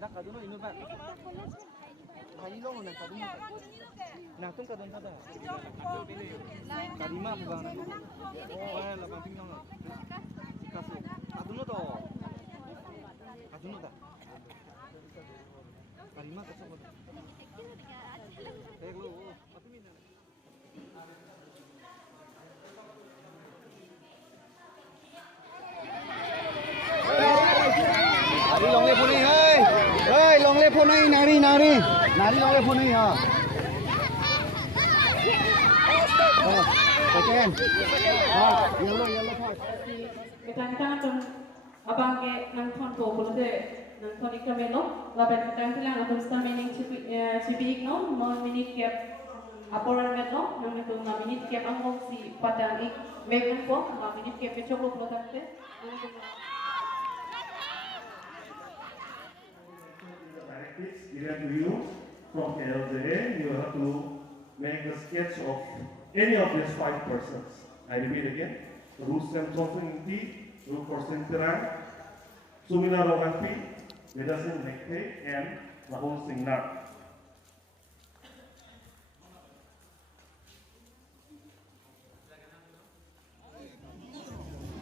Dak kadun ini pak. Hari lo nak kadun. Nah tu kadun ada. Kadima bang. Oh, lapang tinggal. Kasih. Kadun tu. Kadun tu. Kadima kasih. Teg lo. Apa ni? Nari long le phone hai. Hey, long le phone hai nari. Nari long le phone hai ha. Oh, second. Yellow part. Kita tu abang ke nang thon po pun tu nang thon ikut melo. Laban kita hilang atau stam ini cipi ikno, mau minit kep aporan melo, nang itu mau minit kep angkong si padang ik megun po, mau minit kep pecok lo produk tu. Directives given to you from KLJA, you have to make a sketch of any of these 5 persons. I repeat again, Rustem Chosunti, Rupor Sintiran, Sumina Roganti, Vedasin Mekte, and Rahul Singnar.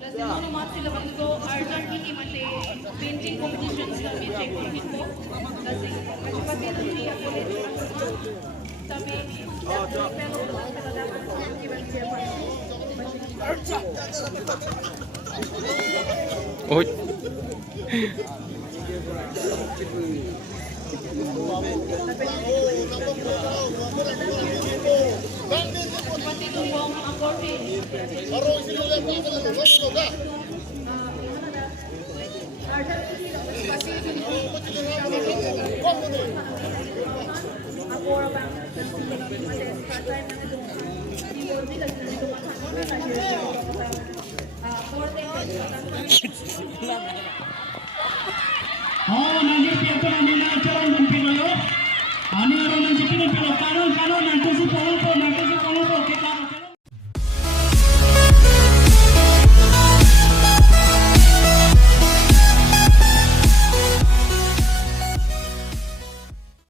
Siguro mga sila ko urgent hindi mati painting competitions kami check din po kasi pati na siya po sabi pero dapat given siya pa Ôi. pati kung ang korte Ako orang